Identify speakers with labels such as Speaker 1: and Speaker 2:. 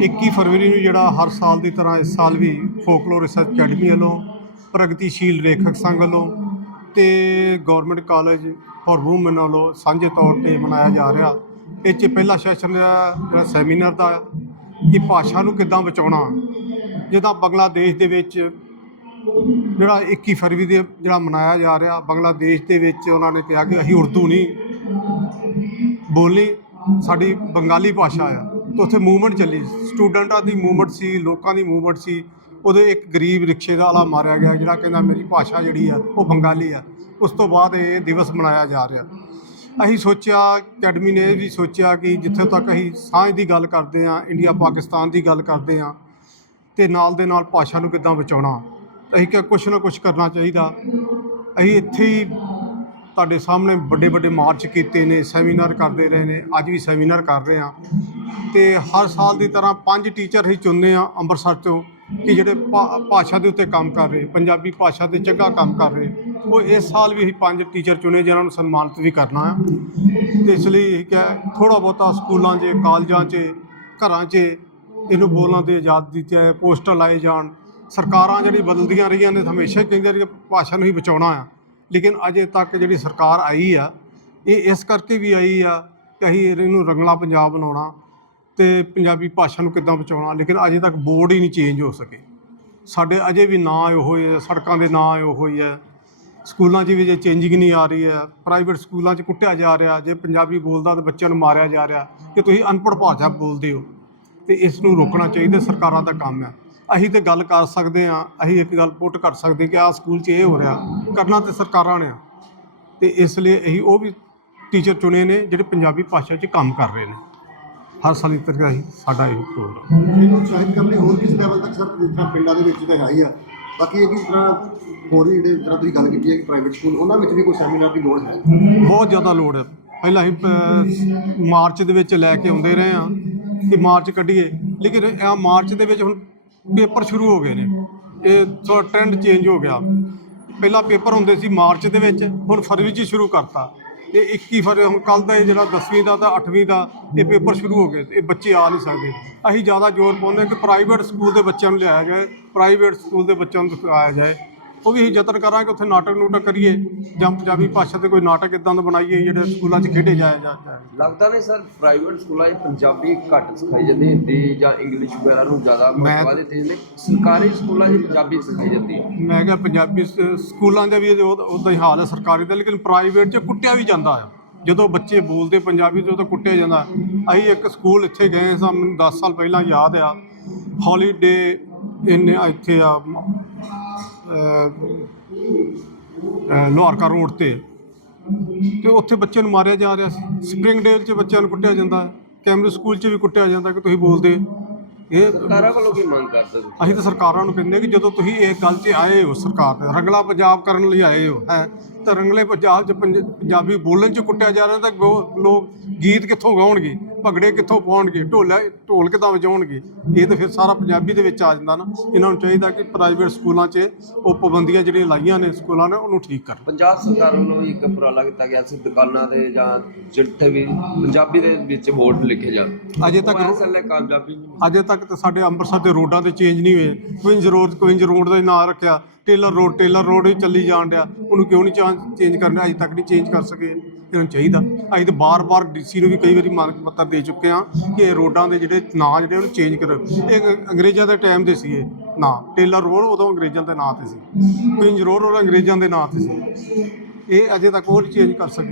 Speaker 1: 21 ਫਰਵਰੀ ਨੂੰ ਜਿਹੜਾ ਹਰ ਸਾਲ ਦੀ ਤਰ੍ਹਾਂ ਇਸ ਸਾਲ ਵੀ ਫੋਕਲੋਰ ਰਿਸਰਚ ਅਕੈਡਮੀ ਵੱਲੋਂ ਪ੍ਰਗਤੀਸ਼ੀਲ ਰੇਖਕ ਸੰਘ ਵੱਲੋਂ ਤੇ ਗਵਰਨਮੈਂਟ ਕਾਲਜ ਫॉर ਵੂਮਨ ਵੱਲੋਂ ਸਾਂਝੇ ਤੌਰ ਤੇ ਮਨਾਇਆ ਜਾ ਰਿਹਾ। ਇਹ 'ਚ ਪਹਿਲਾ ਸੈਸ਼ਨ ਜਿਹੜਾ ਸੈਮੀਨਾਰ ਦਾ ਕਿ ਭਾਸ਼ਾ ਨੂੰ ਕਿੱਦਾਂ ਬਚਾਉਣਾ, ਜਿੱਦਾਂ ਬੰਗਲਾਦੇਸ਼ ਦੇ ਵਿੱਚ ਜਿਹੜਾ 21 ਫਰਵਰੀ ਦੇ ਜਿਹੜਾ ਮਨਾਇਆ ਜਾ ਰਿਹਾ, ਬੰਗਲਾਦੇਸ਼ ਦੇ ਵਿੱਚ ਉਹਨਾਂ ਨੇ ਕਿਹਾ ਕਿ ਅਸੀਂ ਉਰਦੂ ਨਹੀਂ ਬੋਲੀ, ਸਾਡੀ ਬੰਗਾਲੀ ਭਾਸ਼ਾ ਆ। ਤੇ ਉੱਥੇ ਮੂਵਮੈਂਟ ਚੱਲੀ। ਸਟੂਡੈਂਟਾਂ ਦੀ ਮੂਵਮੈਂਟ ਸੀ, ਲੋਕਾਂ ਦੀ ਮੂਵਮੈਂਟ ਸੀ। ਉਹਦੇ ਇੱਕ ਗਰੀਬ ਰਿਕਸ਼ੇ ਦਾ ਵਾਲਾ ਮਾਰਿਆ ਗਿਆ, ਜਿਹੜਾ ਕਹਿੰਦਾ ਮੇਰੀ ਭਾਸ਼ਾ ਜਿਹੜੀ ਆ, ਉਹ ਬੰਗਾਲੀ ਆ। ਉਸ ਤੋਂ ਬਾਅਦ ਇਹ ਦਿਵਸ ਮਨਾਇਆ ਜਾ ਰਿਹਾ। ਅਸੀਂ ਸੋਚਿਆ, ਅਕੈਡਮੀ ਨੇ ਇਹ ਵੀ ਸੋਚਿਆ ਕਿ ਜਿੱਥੇ ਤੱਕ ਅਸੀਂ ਸਾਂਝ ਦੀ ਗੱਲ ਕਰਦੇ ਆ ਇੰਡੀਆ ਪਾਕਿਸਤਾਨ ਦੀ ਗੱਲ ਕਰਦੇ ਆ ਤੇ ਨਾਲ ਦੇ ਨਾਲ ਭਾਸ਼ਾ ਨੂੰ ਕਿੱਦਾਂ ਬਚਾਉਣਾ। ਅਸੀਂ ਕਿਹਾ ਕੁਛ ਨਾ ਕੁਛ ਕਰਨਾ ਚਾਹੀਦਾ। ਅਸੀਂ ਇੱਥੇ ਹੀ ਤੁਹਾਡੇ ਸਾਹਮਣੇ ਵੱਡੇ ਵੱਡੇ ਮਾਰਚ ਕੀਤੇ ਨੇ, ਸੈਮੀਨਾਰ ਕਰਦੇ ਰਹੇ ਨੇ, ਅੱਜ ਵੀ ਸੈਮੀਨਾਰ ਕਰ ਰਹੇ ਆ ਤੇ ਹਰ ਸਾਲ ਦੀ ਤਰ੍ਹਾਂ ਪੰਜ ਟੀਚਰ ਹੀ ਚੁਣਨੇ ਆ ਅੰਮ੍ਰਿਤਸਰ ਤੋਂ ਕਿ ਜਿਹੜੇ ਭਾ- ਭਾਸ਼ਾ ਦੇ ਉੱਤੇ ਕੰਮ ਕਰ ਰਹੇ, ਪੰਜਾਬੀ ਭਾਸ਼ਾ ਤੇ ਚੰਗਾ ਕੰਮ ਕਰ ਰਹੇ। ਉਹ ਇਸ ਸਾਲ ਵੀ ਅਸੀਂ ਪੰਜ ਟੀਚਰ ਚੁਣੇ ਜਿਹਨਾਂ ਨੂੰ ਸਨਮਾਨਿਤ ਵੀ ਕਰਨਾ ਆ ਤੇ ਇਸ ਲਈ ਕਿ ਥੋੜਾ ਬਹੁਤਾ ਸਕੂਲਾਂ 'ਚ, ਕਾਲਜਾਂ 'ਚ, ਘਰਾਂ 'ਚ ਇਹਨੂੰ ਬੋਲਣ ਦੀ ਆਜ਼ਾਦੀ ਦਿੱਤੀ ਪੋਸਟਰ ਲਾਏ ਜਾਣ। ਸਰਕਾਰਾਂ ਜਿਹੜੀ ਬਦਲਦੀਆਂ ਰਹੀਆਂ ਨੇ, ਹਮੇਸ਼ਾ ਹੀ ਕਹਿੰਦੀਆਂ ਰਹੀਆਂ, ਭਾਸ਼ਾ ਨੂੰ ਹੀ ਬਚਾਉਣਾ ਆ। ਲੇਕਿਨ ਅਜੇ ਤੱਕ ਜਿਹੜੀ ਸਰਕਾਰ ਆਈ ਆ, ਇਹ ਇਸ ਕਰਕੇ ਵੀ ਆਈ ਆ ਕਿ ਅਸੀਂ ਇਹਨੂੰ ਰੰਗਲਾ ਪੰਜਾਬ ਬਣਾਉਣਾ ਤੇ ਪੰਜਾਬੀ ਭਾਸ਼ਾ ਨੂੰ ਕਿੱਦਾਂ ਬਚਾਉਣਾ, ਲੇਕਿਨ ਅਜੇ ਤੱਕ ਬੋਰਡ ਹੀ ਨਹੀਂ ਚੇਂਜ ਹੋ ਸਕੇ। ਸਾਡੇ ਅਜੇ ਵੀ ਨਾਂ ਇਹੋ ਹੀ ਹੈ ਸੜਕਾਂ ਦੇ ਨਾਂ ਇਹੋ ਹੀ ਹੈ ਸਕੂਲਾਂ 'ਚ ਵੀ ਜੇ ਚੇਂਜਿੰਗ ਨਹੀਂ ਆ ਰਹੀ ਹੈ ਪ੍ਰਾਈਵੇਟ ਸਕੂਲਾਂ 'ਚ ਕੁੱਟਿਆ ਜਾ ਰਿਹਾ, ਜੇ ਪੰਜਾਬੀ ਬੋਲਦਾ ਤਾਂ ਬੱਚਿਆਂ ਨੂੰ ਮਾਰਿਆ ਜਾ ਰਿਹਾ। ਕਿ ਤੁਸੀਂ ਅਨਪੜ੍ਹ ਭਾਸ਼ਾ ਬੋਲਦੇ ਹੋ, ਤੇ ਇਸ ਨੂੰ ਰੋਕਣਾ ਚਾਹੀਦਾ ਸਰਕਾਰਾਂ ਦਾ ਕੰਮ ਹੈ ਅਸੀਂ ਤੇ ਗੱਲ ਕਰ ਸਕਦੇ ਹਾਂ ਅਸੀਂ ਇੱਕ ਗੱਲ ਪੁੱਟ ਕਰ ਸਕਦੇ ਕਿ ਆਹ ਸਕੂਲ 'ਚ ਇਹ ਹੋ ਰਿਹਾ ਕਰਨਾ ਤੇ ਸਰਕਾਰਾਂ ਨੇ। ਆ ਤੇ ਇਸ ਲਈ ਅਸੀਂ ਉਹ ਵੀ ਟੀਚਰ ਚੁਣੇ ਨੇ ਜਿਹੜੇ ਪੰਜਾਬੀ ਭਾਸ਼ਾ 'ਚ ਕੰਮ ਕਰ ਰਹੇ ਨੇ। ਹਰ ਸਾਲ ਇਸ ਤਰ੍ਹਾਂ ਹੀ ਸਾਡਾ ਇਹ ਪ੍ਰੋਗਰਾਮ
Speaker 2: ਇਹਨੂੰ ਚਾਹੀਦ ਕਰਨ ਲਈ ਹੋਰ ਕਿਸ ਲੈਵਲ ਤੱਕ ਸਰ ਪਿੰਡਾਂ ਦੇ ਵਿੱਚ ਤਾਂ ਹੈ ਹੀ ਆ। ਬਾਕੀ ਇਹ ਕਿ ਤਰ੍ਹਾਂ ਹੋਰ ਵੀ ਜਿਹੜੇ ਤਰ੍ਹਾਂ ਤੁਸੀਂ ਗੱਲ ਕੀਤੀ ਹੈ ਕਿ ਪ੍ਰਾਈਵੇਟ ਸਕੂਲ ਉਹਨਾਂ ਵਿੱਚ ਵੀ ਕੋਈ ਸੈਮੀਨਾਰ ਦੀ ਲੋੜ ਹੈ?
Speaker 1: ਬਹੁਤ ਜ਼ਿਆਦਾ ਲੋੜ ਹੈ। ਪਹਿਲਾਂ ਪ- ਮਾਰਚ ਦੇ ਵਿੱਚ ਲੈ ਕੇ ਆਉਂਦੇ ਰਹੇ ਹਾਂ ਕਿ ਮਾਰਚ ਕੱਢੀਏ। ਲੇਕਿਨ ਇਹ ਮਾਰਚ ਦੇ ਵਿੱਚ ਹੁਣ ਪੇਪਰ ਸ਼ੁਰੂ ਹੋ ਗਏ ਨੇ। ਇਹ ਥੋੜਾ ਟ੍ਰੈਂਡ ਚੇਂਜ ਹੋ ਗਿਆ। ਪਹਿਲਾਂ ਪੇਪਰ ਹੁੰਦੇ ਸੀ ਮਾਰਚ ਦੇ ਵਿੱਚ, ਹੁਣ ਫਰਵਰੀ 'ਚ ਸ਼ੁਰੂ ਕਰਤਾ। ਤੇ 21 ਫਰਵਰੀ ਹੁਣ ਕੱਲ ਦਾ ਇਹ ਜਿਹੜਾ 10ਵੀਂ ਦਾ ਤਾਂ 8ਵੀਂ ਦਾ ਇਹ ਪੇਪਰ ਸ਼ੁਰੂ ਹੋ ਗਏ। ਇਹ ਬੱਚੇ ਆ ਨਹੀਂ ਸਕਦੇ। ਅਸੀਂ ਜ਼ਿਆਦਾ ਜ਼ੋਰ ਪਾਉਂਦੇ ਹਾਂ ਕਿ ਪ੍ਰਾਈਵੇਟ ਸਕੂਲ ਦੇ ਬੱਚਿਆਂ ਨੂੰ ਲਿਆਇਆ ਜਾਏ ਪ੍ਰਾਈਵੇਟ ਸਕੂਲ ਦੇ ਬੱਚਿਆਂ ਨੂੰ ਦਿਖਾਇਆ ਜਾਏ। ਉਹ ਵੀ ਅਸੀਂ ਯਤਨ ਕਰਾਂਗੇ ਉੱਥੇ ਨਾਟਕ ਨੂਟਕ ਕਰੀਏ ਜਾਂ ਪੰਜਾਬੀ ਭਾਸ਼ਾ ਤੇ ਕੋਈ ਨਾਟਕ ਇਦਾਂ ਦਾ ਬਣਾਈਏ ਜਿਹੜੇ ਸਕੂਲਾਂ 'ਚ ਖੇਡੇ ਜਾਇਆ ਜਾਏ
Speaker 3: ਲੱਗਦਾ ਨਹੀਂ ਸਰ ਪ੍ਰਾਈਵੇਟ ਸਕੂਲਾਂ 'ਚ ਪੰਜਾਬੀ ਘੱਟ ਸਿਖਾਈ ਜਾਂਦੀ ਹਿੰਦੀ ਜਾਂ ਇੰਗਲਿਸ਼ ਵਗੈਰਾ ਨੂੰ ਜ਼ਿਆਦਾ
Speaker 1: ਮੈਂ-
Speaker 3: ਮਹੱਤਵ ਦਿੱਤੇ ਜਾਂਦੇ ਸਰਕਾਰੀ ਸਕੂਲਾਂ 'ਚ ਪੰਜਾਬੀ ਸਿਖਾਈ ਜਾਂਦੀ ਹੈ।
Speaker 1: ਮੈਂ ਕਿਹਾ ਪੰਜਾਬੀ ਸ- ਸਕੂਲਾਂ ਦਾ ਵੀ ਉਦਾਂ ਹੀ ਹਾਲ ਹੈ ਸਰਕਾਰੀ ਦਾ ਲੇਕਿਨ ਪ੍ਰਾਈਵੇਟ 'ਚ ਕੁੱਟਿਆ ਵੀ ਜਾਂਦਾ ਆ। ਜਦੋਂ ਬੱਚੇ ਬੋਲਦੇ ਪੰਜਾਬੀ ਤੇ ਉਹ ਤਾਂ ਕੁੱਟਿਆ ਜਾਂਦਾ। ਅਸੀਂ ਇੱਕ ਸਕੂਲ ਇੱਥੇ ਗਏ ਸਾਂ ਮੈਨੂੰ 10 ਸਾਲ ਪਹਿਲਾਂ ਯਾਦ ਆ ਹੌਲੀਡੇ ਇਨ ਇੱਥੇ ਆ ਲੋਹਾਰਕਾ ਰੋਡ ਤੇ। ਤੇ ਉੱਥੇ ਬੱਚੇ ਨੂੰ ਮਾਰਿਆ ਜਾ ਰਿਹਾ ਸੀ। ਸਪਰਿੰਗ ਡੇਲ 'ਚ ਬੱਚਿਆਂ ਨੂੰ ਕੁੱਟਿਆ ਜਾਂਦਾ। ਕੈਮਰੇ ਸਕੂਲ 'ਚ ਵੀ ਕੁੱਟਿਆ ਜਾਂਦਾ ਕਿ ਤੁਸੀਂ ਬੋਲਦੇ। ਇਹ
Speaker 3: ਸਰਕਾਰਾਂ ਵੱਲੋਂ ਕੀ ਮੰਗ ਕਰਦੇ
Speaker 1: ਅਸੀਂ ਤਾਂ ਸਰਕਾਰਾਂ ਨੂੰ ਕਹਿੰਦੇ ਕਿ ਜਦੋਂ ਤੁਸੀਂ ਇਹ ਗੱਲ 'ਚ ਆਏ ਹੋ ਸਰਕਾਰ ਤੇ ਰੰਗਲਾ ਪੰਜਾਬ ਕਰਨ ਲਈ ਆਏ ਹੋ ਹੈ ਤਾਂ ਰੰਗਲੇ ਪੰਜਾਬ 'ਚ ਪੰਜ- ਪੰਜਾਬੀ ਬੋਲਣ 'ਚ ਕੁੱਟਿਆ ਜਾ ਰਿਹਾ ਤਾਂ ਲੋਕ ਗੀਤ ਕਿੱਥੋਂ ਗਾਉਣਗੇ? ਭੰਗੜੇ ਕਿੱਥੋਂ ਪਾਉਣਗੇ? ਢੋਲਾ ਢੋਲ ਕਿੱਦਾਂ ਵਜਾਉਣਗੇ ਇਹ ਤਾਂ ਫਿਰ ਸਾਰਾ ਪੰਜਾਬੀ ਦੇ ਵਿੱਚ ਆ ਜਾਂਦਾ ਨਾ। ਇਹਨਾਂ ਨੂੰ ਚਾਹੀਦਾ ਕਿ ਪ੍ਰਾਈਵੇਟ ਸਕੂਲਾਂ 'ਚ ਉਹ ਪਾਬੰਦੀਆਂ ਜਿਹੜੀਆਂ ਲਾਈਆਂ ਨੇ ਸਕੂਲਾਂ ਨੇ ਉਹਨੂੰ ਠੀਕ ਕਰਨ।
Speaker 3: ਪੰਜਾਬ ਸਰਕਾਰ ਵੱਲੋਂ ਇੱਕ ਉਪਰਾਲਾ ਕੀਤਾ ਗਿਆ ਸੀ ਦੁਕਾਨਾਂ ਦੇ ਜਾਂ ਜਿੱਥੇ ਵੀ ਪੰਜਾਬੀ ਦੇ ਵਿੱਚ ਬੋਰਡ ਲਿਖੇ ਜਾਣ।
Speaker 1: ਅਜੇ ਤੱਕ
Speaker 3: ਕਾਮਯਾਬੀ
Speaker 1: ਅਜੇ ਤੱਕ ਤਾਂ ਸਾਡੇ ਅੰਮ੍ਰਿਤਸਰ ਦੇ ਰੋਡਾਂ ਤੇ ਚੇਂਜ ਨਹੀਂ ਹੋਏ। ਕੁਇੰਜ ਰੋਡ ਕੁਇੰਜ ਰੋਡ ਦਾ ਨਾਂ ਰੱਖਿਆ। ਟੇਲਰ ਰੋਡ ਟੇਲਰ ਰੋਡ ਹੀ ਚੱਲੀ ਜਾਣ ਡਿਆ। ਉਹਨੂੰ ਕਿਉਂ ਨਹੀਂ ਚੇਂਜ ਕਰਨਾ? ਅਜੇ ਤੱਕ ਨਹੀਂ ਚੇਂਜ ਕਰ ਸਕੇ। ਇਹਨਾਂ ਨੂੰ ਚਾਹੀਦਾ। ਅਸੀਂ ਤਾਂ ਬਾਰ-ਬਾਰ ਡੀਸੀ ਨੂੰ ਵੀ ਕਈ ਵਾਰੀ ਮੰਗ ਪੱਤਰ ਦੇ ਚੁੱਕੇ ਹਾਂ ਕਿ ਇਹ ਰੋਡਾਂ ਦੇ ਜਿਹੜੇ ਨਾਂ ਜਿਹੜੇ ਉਹਨੂੰ ਚੇਂਜ ਕਰੋ। ਇਹ ਅੰਗਰੇਜ਼ਾਂ ਦੇ ਟਾਈਮ ਦੇ ਸੀ ਇਹ ਨਾਂ, ਟੇਲਰ ਰੋਡ ਉਦੋਂ ਅੰਗਰੇਜ਼ਾਂ ਦੇ ਨਾਂ ਤੇ ਸੀ। ਕੁਇੰਜ ਰੋਡ ਉਹ ਅੰਗਰੇਜ਼ਾਂ ਦੇ ਨਾਂ ਤੇ ਸੀ। ਇਹ ਅਜੇ ਤੱਕ ਉਹ ਨਹੀਂ ਚੇਂਜ ਕਰ ਸਕੇ।